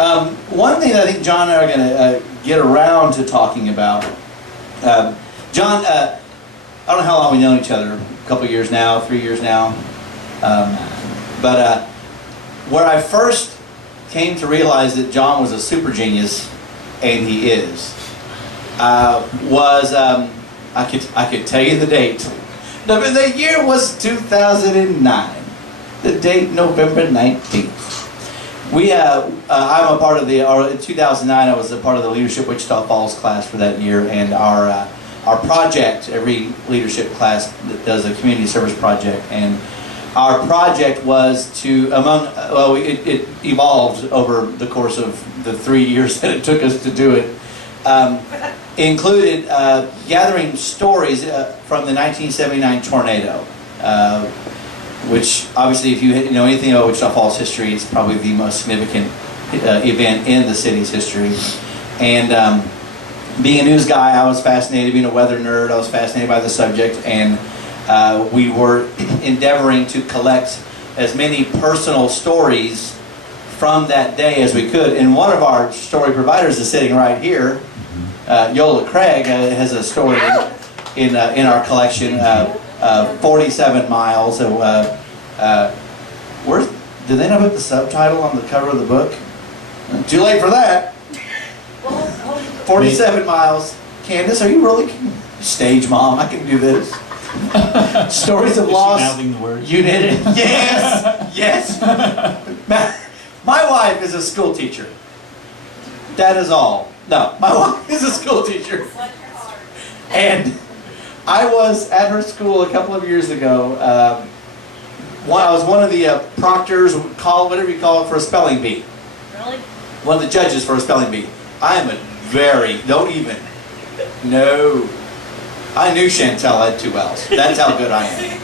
One thing that I think John and I are going to get around to talking about, John, I don't know how long we've known each other, a couple of years now, 3 years now, but where I first came to realize that John was a super genius, and he is, was, I could tell you the date. The year was 2009. The date, November 19th. I'm a part of in 2009 I was a part of the Leadership Wichita Falls class for that year, and our project, every leadership class that does a community service project, and our project was to, it evolved over the course of the 3 years that it took us to do it, included gathering stories from the 1979 tornado. Which obviously, if you know anything about Wichita Falls history, it's probably the most significant event in the city's history. And being a news guy, I was fascinated. Being a weather nerd, I was fascinated by the subject. And we were endeavoring to collect as many personal stories from that day as we could. And one of our story providers is sitting right here. Yola Craig has a story in our collection. 47 miles. So, did they not put the subtitle on the cover of the book? Too late for that. 47 miles. Candace, are you really stage mom? I can do this. Stories of lost. Mouthing the words. You did it. Yes. Yes. My wife is a school teacher. That is all. No, my wife is a school teacher. And I was at her school a couple of years ago. I was one of the proctors, whatever you call it, for a spelling bee. Really? One of the judges for a spelling bee. I am no. I knew Chantel had 2 L's. That's how good I am.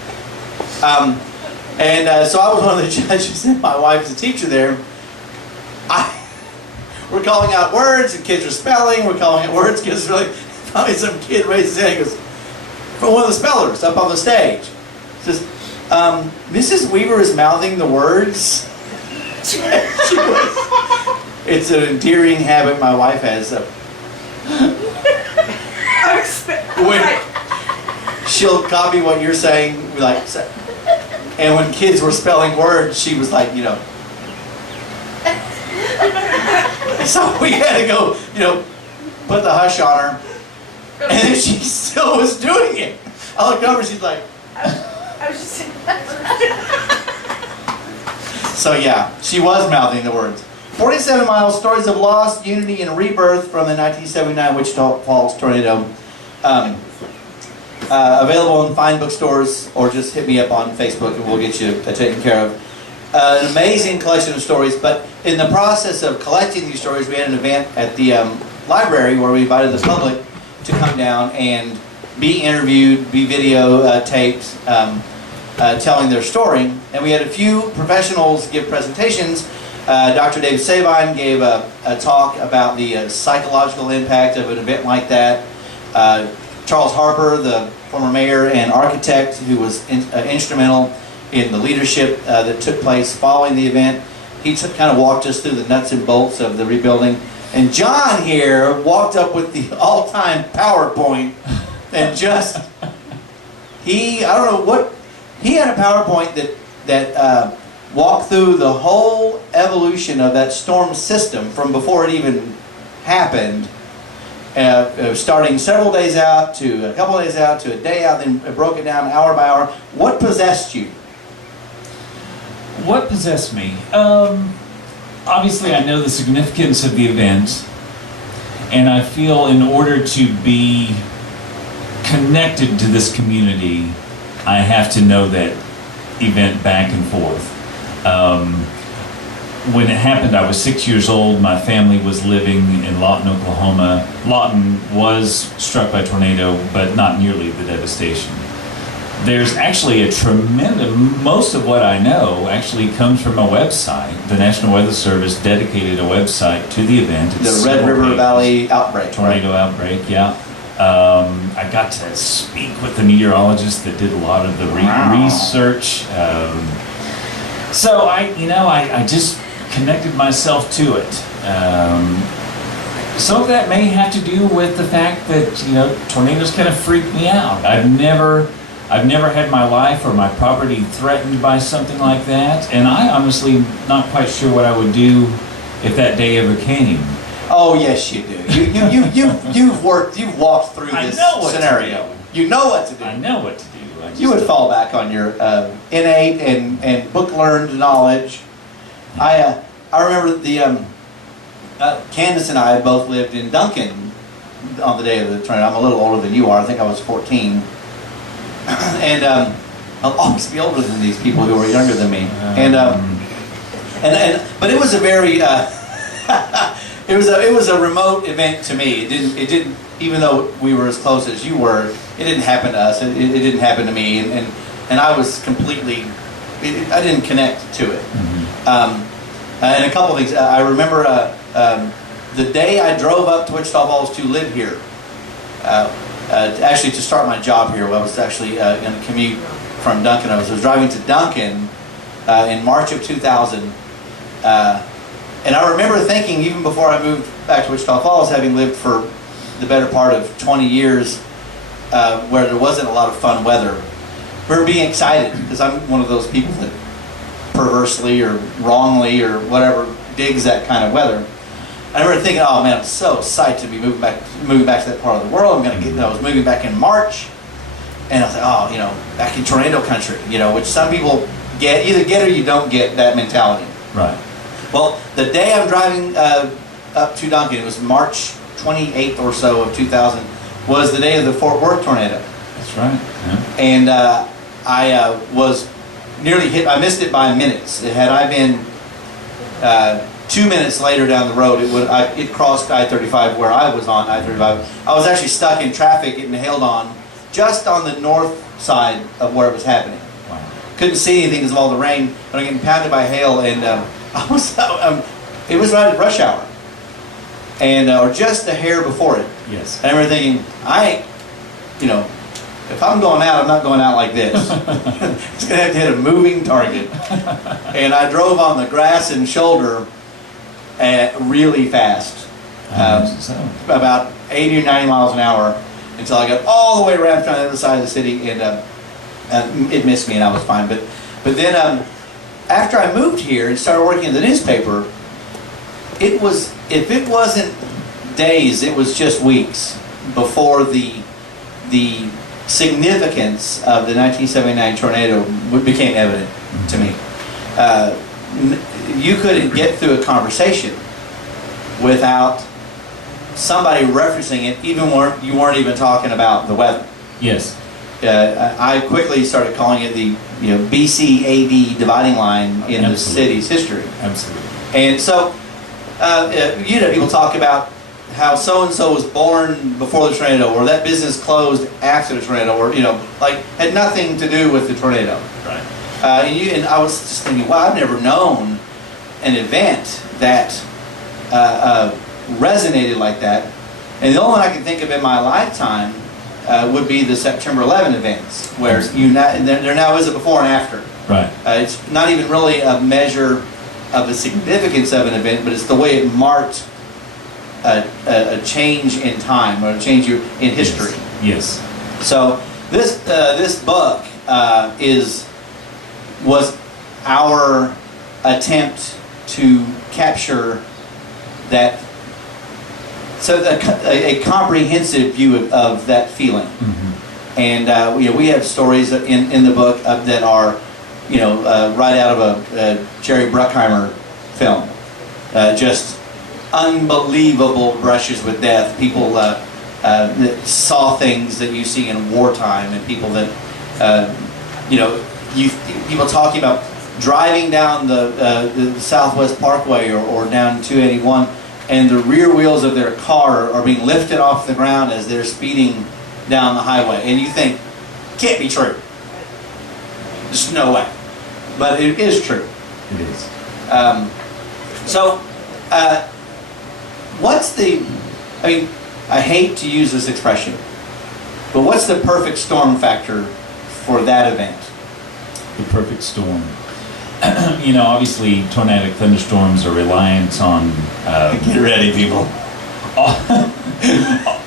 So I was one of the judges, and my wife is a teacher there. We're calling out words, and kids are spelling. We're calling out words, kids are spelling. Finally, some kid raises his hand and goes, from one of the spellers up on the stage, says, Mrs. Weaver is mouthing the words. It's an endearing habit my wife has. When she'll copy what you're saying, and when kids were spelling words, she was like, so we had to go, put the hush on her. And then she still was doing it. I looked over, she's like... I was just... So yeah, she was mouthing the words. 47 miles, stories of loss, unity, and rebirth from the 1979 Wichita Falls tornado. Available in fine bookstores, or just hit me up on Facebook and we'll get you taken care of. An amazing collection of stories, but in the process of collecting these stories, we had an event at the library where we invited the public to come down and be interviewed, be video taped, telling their story. And we had a few professionals give presentations. Dr. David Sabine gave a talk about the psychological impact of an event like that. Charles Harper, the former mayor and architect who was instrumental in the leadership that took place following the event, he kind of walked us through the nuts and bolts of the rebuilding. And John here walked up with the all-time PowerPoint and just, I don't know what, he had a PowerPoint that walked through the whole evolution of that storm system from before it even happened, starting several days out to a couple of days out to a day out, then it broke it down hour by hour. What possessed you? What possessed me? Obviously, I know the significance of the event, and I feel in order to be connected to this community, I have to know that event back and forth. When it happened, I was 6 years old. My family was living in Lawton, Oklahoma. Lawton was struck by a tornado, but not nearly the devastation. There's actually a tremendous, most of what I know actually comes from a website. The National Weather Service dedicated a website to the event. The Red River Valley outbreak. Tornado outbreak, yeah. I got to speak with the meteorologist that did a lot of the research. So I just connected myself to it. Some of that may have to do with the fact that, you know, tornadoes kind of freak me out. I've never had my life or my property threatened by something like that, and I honestly not quite sure what I would do if that day ever came. Oh yes, you do. You've walked through this scenario. You know what to do. I know what to do. You would fall back on your innate and book-learned knowledge. I remember Candace and I both lived in Duncan on the day of the tornado. I'm a little older than you are. I think I was 14. And I'll always be older than these people who are younger than me. But it was a very it was a remote event to me. It didn't even though we were as close as you were. It didn't happen to us. It didn't happen to me. And I was completely. I didn't connect to it. And a couple of things. I remember the day I drove up to Wichita Falls to live here. Actually, to start my job here, I was actually going to commute from Duncan. I was driving to Duncan in March of 2000. And I remember thinking, even before I moved back to Wichita Falls, having lived for the better part of 20 years where there wasn't a lot of fun weather, we were being excited, because I'm one of those people that perversely or wrongly or whatever digs that kind of weather. I remember thinking, oh man, I'm so psyched to be moving back to that part of the world. I was moving back in March, and I was like, oh, you know, back in tornado country, you know, which some people either get or you don't get that mentality. Right. Well, the day I'm driving up to Duncan, it was March 28th or so of 2000, was the day of the Fort Worth tornado. That's right. Yeah. And I was nearly hit. I missed it by minutes. Had I been 2 minutes later down the road, it crossed I-35 where I was on I-35. I was actually stuck in traffic, getting hailed on, just on the north side of where it was happening. Wow. Couldn't see anything because of all the rain, but I'm getting pounded by hail, and it was right at rush hour, and or just a hair before it. Yes. And I remember thinking, if I'm going out, I'm not going out like this. It's going to have to hit a moving target. And I drove on the grass and shoulder really fast, about 80 or 90 miles an hour, until I got all the way around to the other side of the city, and it missed me, and I was fine. But then after I moved here and started working in the newspaper, if it wasn't days, it was just weeks before the significance of the 1979 tornado became evident to me. You couldn't get through a conversation without somebody referencing it, even when you weren't even talking about the weather. Yes. I quickly started calling it the BC-AD dividing line in the city's history. Absolutely. And so, people talk about how so-and-so was born before the tornado, or that business closed after the tornado, or, had nothing to do with the tornado. Right. And I was just thinking, wow, I've never known an event that resonated like that. And the only one I can think of in my lifetime would be the September 11 events, where there now is a before and after. Right. It's not even really a measure of the significance of an event, but it's the way it marked a change in time, or a change in history. Yes. So this book was our attempt to capture that, a comprehensive view of that feeling. Mm-hmm. And we have stories in the book that are right out of a Jerry Bruckheimer film, just unbelievable brushes with death. People that saw things that you see in wartime, and people that people talking about driving down the Southwest Parkway or down 281, and the rear wheels of their car are being lifted off the ground as they're speeding down the highway, and you think, can't be true. There's no way, but it is true. It is. I hate to use this expression, but what's the perfect storm factor for that event? The perfect storm. you know, obviously tornadic thunderstorms are reliant on Get ready, people.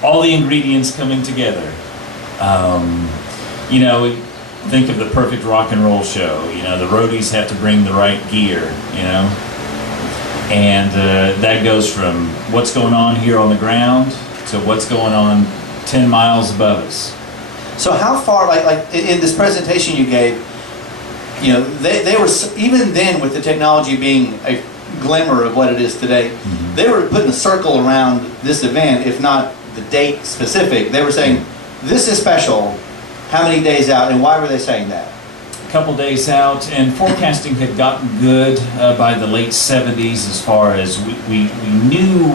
all the ingredients coming together. You know, think of the perfect rock and roll show. You know, the roadies have to bring the right gear, you know. And that goes from what's going on here on the ground to what's going on 10 miles above us. So how far, like in this presentation you gave, you know, they were, even then with the technology being a glimmer of what it is today, they were putting a circle around this event, if not the date specific. They were saying, this is special, how many days out, and why were they saying that? A couple days out, and forecasting had gotten good by the late 70s as far as we knew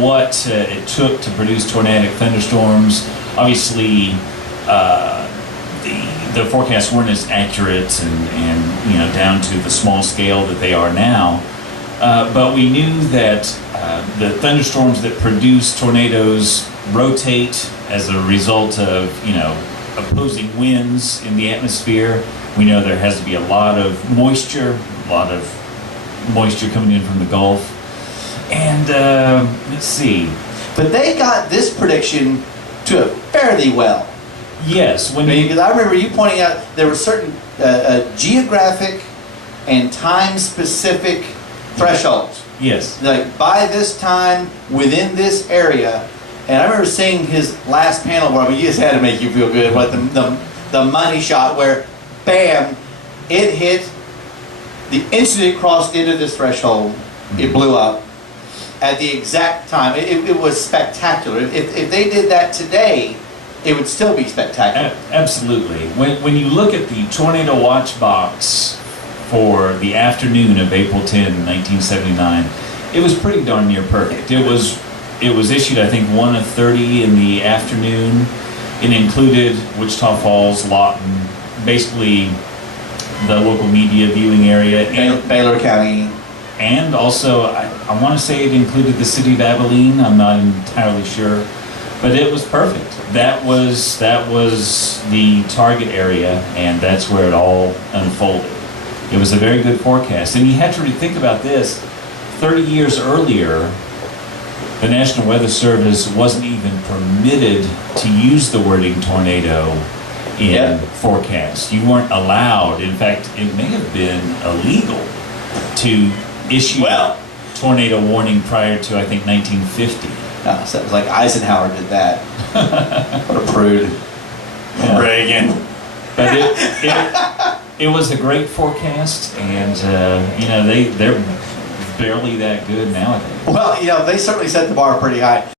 what it took to produce tornadic thunderstorms. Obviously, the forecasts weren't as accurate and you know, down to the small scale that they are now. But we knew that the thunderstorms that produce tornadoes rotate as a result of, you know, opposing winds in the atmosphere. We know there has to be a lot of moisture coming in from the Gulf. And let's see. But they got this prediction to fairly well. Yes, Because I remember you pointing out there were certain geographic and time-specific thresholds. Yes. Like by this time, within this area, and I remember seeing his last panel where, I mean, you just had to make you feel good, but the money shot where, bam, it hit, the instant it crossed into this threshold, it blew up at the exact time. It was spectacular. If they did that today, it would still be spectacular. Absolutely. When you look at the tornado watch box for the afternoon of April 10, 1979, it was pretty darn near perfect. It was issued, I think, 1:30 in the afternoon. It included Wichita Falls, Lawton, basically the local media viewing area, and Baylor County. And also, I want to say it included the city of Abilene. I'm not entirely sure, but it was perfect. That was the target area, and that's where it all unfolded. It was a very good forecast, and you have to think about this. 30 years earlier, the National Weather Service wasn't even permitted to use the wording tornado in forecasts. You weren't allowed. In fact, it may have been illegal to issue tornado warning prior to, I think, 1950. Oh, so it was like Eisenhower did that. What a prude. Yeah. Reagan. But it was a great forecast, and you know, they're barely that good nowadays. Well, you know, they certainly set the bar pretty high.